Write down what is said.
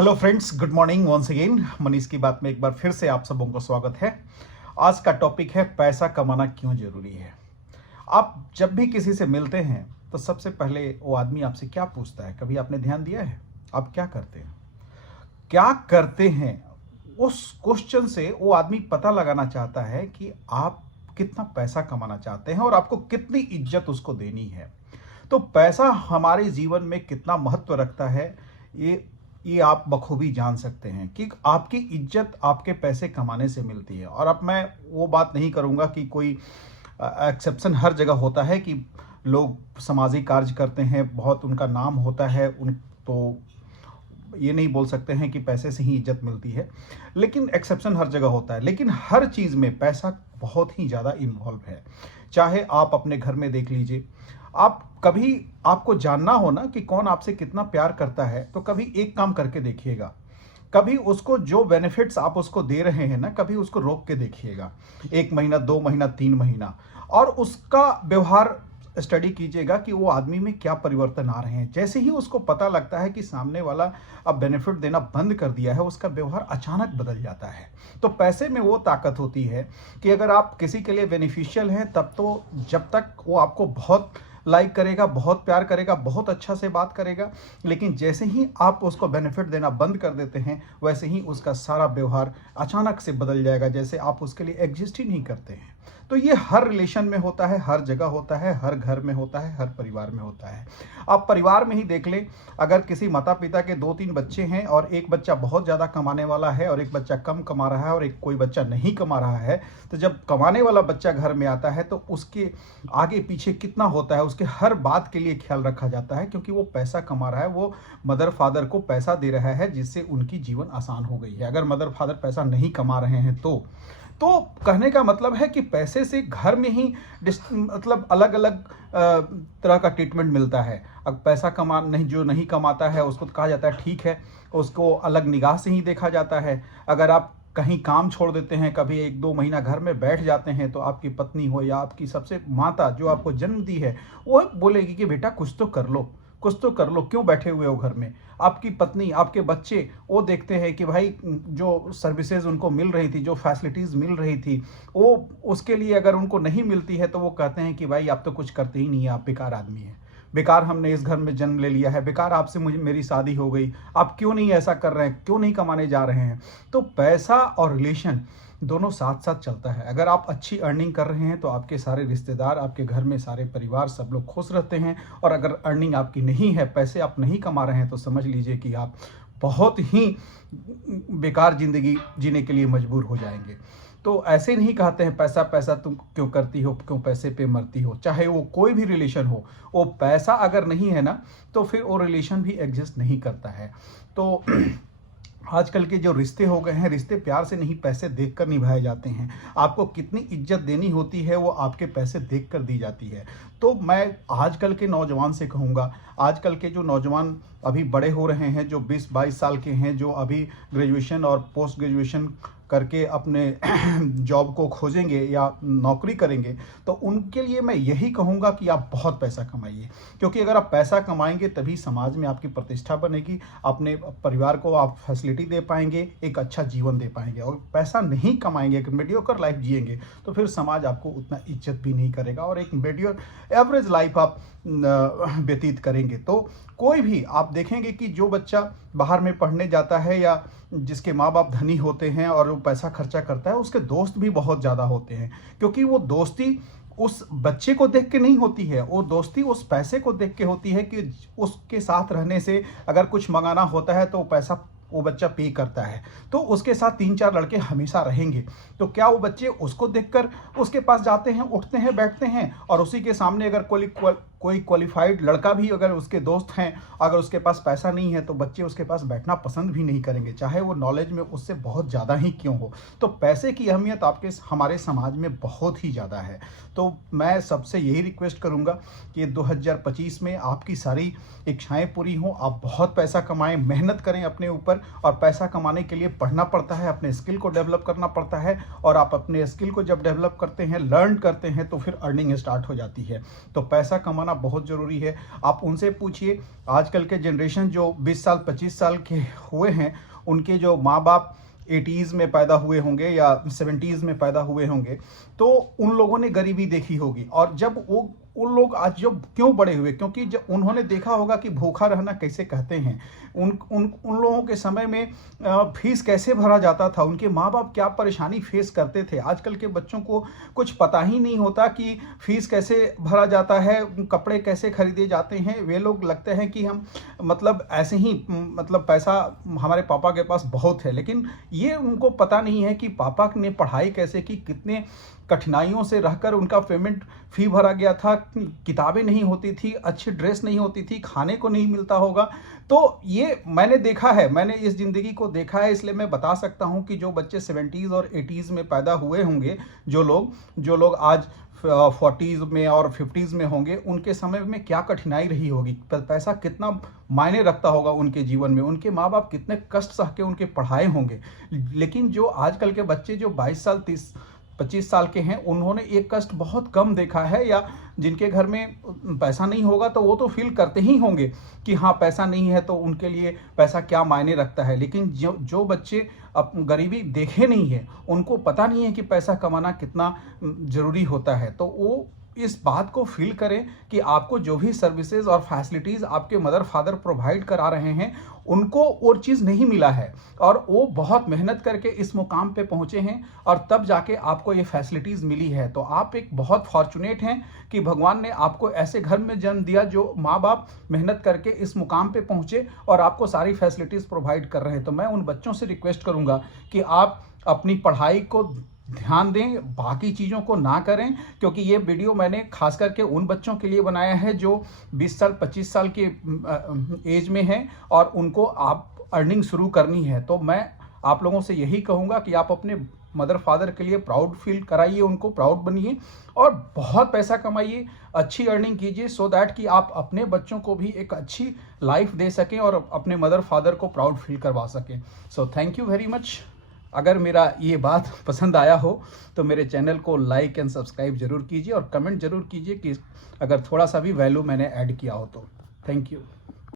Hello friends, good morning once again. Manish की बात में एक बार फिर से आप सबों को स्वागत है। आज का टॉपिक है पैसा कमाना क्यों जरूरी है। आप जब भी किसी से मिलते हैं तो सबसे पहले वो आदमी आपसे क्या पूछता है, कभी आपने ध्यान दिया है? आप क्या करते हैं, क्या करते हैं? उस क्वेश्चन से वो आदमी पता लगाना चाहता है कि आप कितना पैसा कमाना चाहते हैं और आपको कितनी इज्जत उसको देनी है। तो पैसा हमारे जीवन में कितना महत्व रखता है, ये आप बखूबी जान सकते हैं कि आपकी इज्जत आपके पैसे कमाने से मिलती है। और अब मैं वो बात नहीं करूंगा कि कोई एक्सेप्शन हर जगह होता है कि लोग सामाजिक कार्य करते हैं, बहुत उनका नाम होता है, उन तो ये नहीं बोल सकते हैं कि पैसे से ही इज्जत मिलती है, लेकिन एक्सेप्शन हर जगह होता है। लेकिन हर चीज़ में पैसा बहुत ही ज़्यादा इन्वॉल्व है। चाहे आप अपने घर में देख लीजिए, आप कभी आपको जानना हो ना कि कौन आपसे कितना प्यार करता है, तो कभी एक काम करके देखिएगा। कभी उसको जो बेनिफिट्स आप उसको दे रहे हैं ना, कभी उसको रोक के देखिएगा। 1 महीना, 2 महीना, 3 महीना, और उसका व्यवहार स्टडी कीजिएगा कि वो आदमी में क्या परिवर्तन आ रहे हैं। जैसे ही उसको पता लगता है कि सामने वाला अब बेनिफिट देना बंद कर दिया है, उसका व्यवहार अचानक बदल जाता है। तो पैसे में वो ताकत होती है कि अगर आप किसी के लिए बेनिफिशियल हैं, तब तो जब तक वो आपको बहुत लाइक करेगा, बहुत प्यार करेगा, बहुत अच्छा से बात करेगा, लेकिन जैसे ही आप उसको बेनिफिट देना बंद कर देते हैं, वैसे ही उसका सारा व्यवहार अचानक से बदल जाएगा, जैसे आप उसके लिए एग्जिस्ट ही नहीं करते हैं। तो ये हर रिलेशन में होता है, हर जगह होता है, हर घर में होता है, हर परिवार में होता है। आप परिवार में ही देख लें, अगर किसी माता पिता के 2-3 बच्चे हैं और एक बच्चा बहुत ज़्यादा कमाने वाला है और एक बच्चा कम कमा रहा है और एक कोई बच्चा नहीं कमा रहा है, तो जब कमाने वाला बच्चा घर में आता है तो उसके आगे पीछे कितना होता है, उसके हर बात के लिए ख्याल रखा जाता है, क्योंकि वो पैसा कमा रहा है, वो मदर फादर को पैसा दे रहा है, जिससे उनकी जीवन आसान हो गई है। अगर मदर फादर पैसा नहीं कमा रहे हैं तो कहने का मतलब है कि पैसे से घर में ही मतलब अलग अलग तरह का ट्रीटमेंट मिलता है। अब पैसा कमा नहीं, जो नहीं कमाता है उसको तो कहा जाता है ठीक है, उसको अलग निगाह से ही देखा जाता है। अगर आप कहीं काम छोड़ देते हैं, कभी 1-2 महीना घर में बैठ जाते हैं, तो आपकी पत्नी हो या आपकी सबसे माता जो आपको जन्म दी है, वो बोलेगी कि बेटा कुछ तो कर लो, कुछ तो कर लो, क्यों बैठे हुए हो घर में। आपकी पत्नी, आपके बच्चे वो देखते हैं कि भाई जो सर्विसेज उनको मिल रही थी, जो फैसिलिटीज़ मिल रही थी, वो उसके लिए अगर उनको नहीं मिलती है तो वो कहते हैं कि भाई आप तो कुछ करते ही नहीं है, आप बेकार आदमी हैं, बेकार हमने इस घर में जन्म ले लिया है, बेकार आपसे मेरी शादी हो गई, आप क्यों नहीं ऐसा कर रहे हैं, क्यों नहीं कमाने जा रहे हैं। तो पैसा और रिलेशन दोनों साथ साथ चलता है। अगर आप अच्छी अर्निंग कर रहे हैं तो आपके सारे रिश्तेदार, आपके घर में सारे परिवार, सब लोग खुश रहते हैं। और अगर अर्निंग आपकी नहीं है, पैसे आप नहीं कमा रहे हैं, तो समझ लीजिए कि आप बहुत ही बेकार ज़िंदगी जीने के लिए मजबूर हो जाएंगे। तो ऐसे नहीं कहते हैं पैसा पैसा तुम क्यों करती हो, क्यों पैसे पे मरती हो। चाहे वो कोई भी रिलेशन हो, वो पैसा अगर नहीं है ना, तो फिर वो रिलेशन भी एग्जिस्ट नहीं करता है। तो आजकल के जो रिश्ते हो गए हैं, रिश्ते प्यार से नहीं पैसे देखकर निभाए जाते हैं। आपको कितनी इज्जत देनी होती है, वो आपके पैसे देखकर दी जाती है। तो मैं आजकल के नौजवान से कहूँगा, आजकल के जो नौजवान अभी बड़े हो रहे हैं, जो 20-22 साल के हैं, जो अभी ग्रेजुएशन और पोस्ट ग्रेजुएशन करके अपने जॉब को खोजेंगे या नौकरी करेंगे, तो उनके लिए मैं यही कहूँगा कि आप बहुत पैसा कमाइए। क्योंकि अगर आप पैसा कमाएंगे तभी समाज में आपकी प्रतिष्ठा बनेगी, अपने परिवार को आप फैसिलिटी दे पाएंगे, एक अच्छा जीवन दे पाएंगे। और पैसा नहीं कमाएंगे, एक मीडियोकर लाइफ जिएंगे, तो फिर समाज आपको उतना इज्जत भी नहीं करेगा और एक एवरेज लाइफ आप व्यतीत करेंगे। तो कोई भी आप देखेंगे कि जो बच्चा बाहर में पढ़ने जाता है या जिसके माँ बाप धनी होते हैं और वो पैसा खर्चा करता है, उसके दोस्त भी बहुत ज़्यादा होते हैं। क्योंकि वो दोस्ती उस बच्चे को देख के नहीं होती है, वो दोस्ती उस पैसे को देख के होती है कि उसके साथ रहने से अगर कुछ मंगाना होता है तो पैसा वो बच्चा पे करता है, तो उसके साथ 3-4 लड़के हमेशा रहेंगे। तो क्या वो बच्चे उसको देखकर उसके पास जाते हैं, उठते हैं, बैठते हैं? और उसी के सामने अगर कोई क्वालिफाइड लड़का भी अगर उसके दोस्त हैं, अगर उसके पास पैसा नहीं है, तो बच्चे उसके पास बैठना पसंद भी नहीं करेंगे, चाहे वो नॉलेज में उससे बहुत ज़्यादा ही क्यों हो। तो पैसे की अहमियत हमारे समाज में बहुत ही ज़्यादा है। तो मैं सबसे यही रिक्वेस्ट करूँगा कि 2025 में आपकी सारी इच्छाएं पूरी हों, आप बहुत पैसा कमाएं, मेहनत करें अपने ऊपर। और पैसा कमाने के लिए पढ़ना पड़ता है, अपने स्किल को डेवलप करना पड़ता है, और आप अपने स्किल को जब डेवलप करते हैं, लर्न करते हैं, तो फिर अर्निंग स्टार्ट हो जाती है। तो पैसा कमाना कमाना बहुत ज़रूरी है। आप उनसे पूछिए, आजकल के जनरेशन जो 20 साल 25 साल के हुए हैं, उनके जो माँ बाप 80s में पैदा हुए होंगे या 70s में पैदा हुए होंगे, तो उन लोगों ने गरीबी देखी होगी। और जब वो उन लोग आज जब क्यों बड़े हुए, क्योंकि जब उन्होंने देखा होगा कि भूखा रहना कैसे कहते हैं, उन उन उन लोगों के समय में फीस कैसे भरा जाता था, उनके माँ बाप क्या परेशानी फेस करते थे। आजकल के बच्चों को कुछ पता ही नहीं होता कि फीस कैसे भरा जाता है, कपड़े कैसे खरीदे जाते हैं। वे लोग लगते हैं कि हम मतलब ऐसे ही मतलब पैसा हमारे पापा के पास बहुत है, लेकिन ये उनको पता नहीं है कि पापा ने पढ़ाई कैसे की, कितने कठिनाइयों से रहकर उनका पेमेंट फ़ी भरा गया था, किताबें नहीं होती थी, अच्छी ड्रेस नहीं होती थी, खाने को नहीं मिलता होगा। तो ये मैंने देखा है, मैंने इस ज़िंदगी को देखा है, इसलिए मैं बता सकता हूँ कि जो बच्चे 70s और 80s में पैदा हुए होंगे, जो लोग आज 40s में और 50s में होंगे, उनके समय में क्या कठिनाई रही होगी, पैसा कितना मायने रखता होगा उनके जीवन में, उनके माँ बाप कितने कष्ट सह के उनके पढ़ाए होंगे। लेकिन जो आजकल के बच्चे जो 22 साल 25 साल के हैं, उन्होंने एक कष्ट बहुत कम देखा है, या जिनके घर में पैसा नहीं होगा तो वो तो फील करते ही होंगे कि हाँ पैसा नहीं है तो उनके लिए पैसा क्या मायने रखता है। लेकिन जो बच्चे अब गरीबी देखे नहीं है, उनको पता नहीं है कि पैसा कमाना कितना ज़रूरी होता है। तो वो इस बात को फील करें कि आपको जो भी सर्विसेज और फैसिलिटीज़ आपके मदर फादर प्रोवाइड करा रहे हैं, उनको और चीज़ नहीं मिला है, और वो बहुत मेहनत करके इस मुकाम पे पहुँचे हैं, और तब जाके आपको ये फैसिलिटीज़ मिली है। तो आप एक बहुत फॉर्चुनेट हैं कि भगवान ने आपको ऐसे घर में जन्म दिया जो माँ बाप मेहनत करके इस मुकाम पे पहुँचे और आपको सारी फैसिलिटीज़ प्रोवाइड कर रहे हैं। तो मैं उन बच्चों से रिक्वेस्ट करूँगा कि आप अपनी पढ़ाई को ध्यान दें, बाकी चीज़ों को ना करें, क्योंकि ये वीडियो मैंने खास करके उन बच्चों के लिए बनाया है जो 20 साल 25 साल के एज में हैं और उनको आप अर्निंग शुरू करनी है। तो मैं आप लोगों से यही कहूँगा कि आप अपने मदर फादर के लिए प्राउड फील कराइए, उनको प्राउड बनिए और बहुत पैसा कमाइए, अच्छी अर्निंग कीजिए, सो दैट कि आप अपने बच्चों को भी एक अच्छी लाइफ दे सकें और अपने मदर फादर को प्राउड फील करवा सकें। So thank you very much. अगर मेरा ये बात पसंद आया हो तो मेरे चैनल को लाइक एंड सब्सक्राइब जरूर कीजिए और कमेंट जरूर कीजिए कि अगर थोड़ा सा भी वैल्यू मैंने ऐड किया हो तो। Thank you.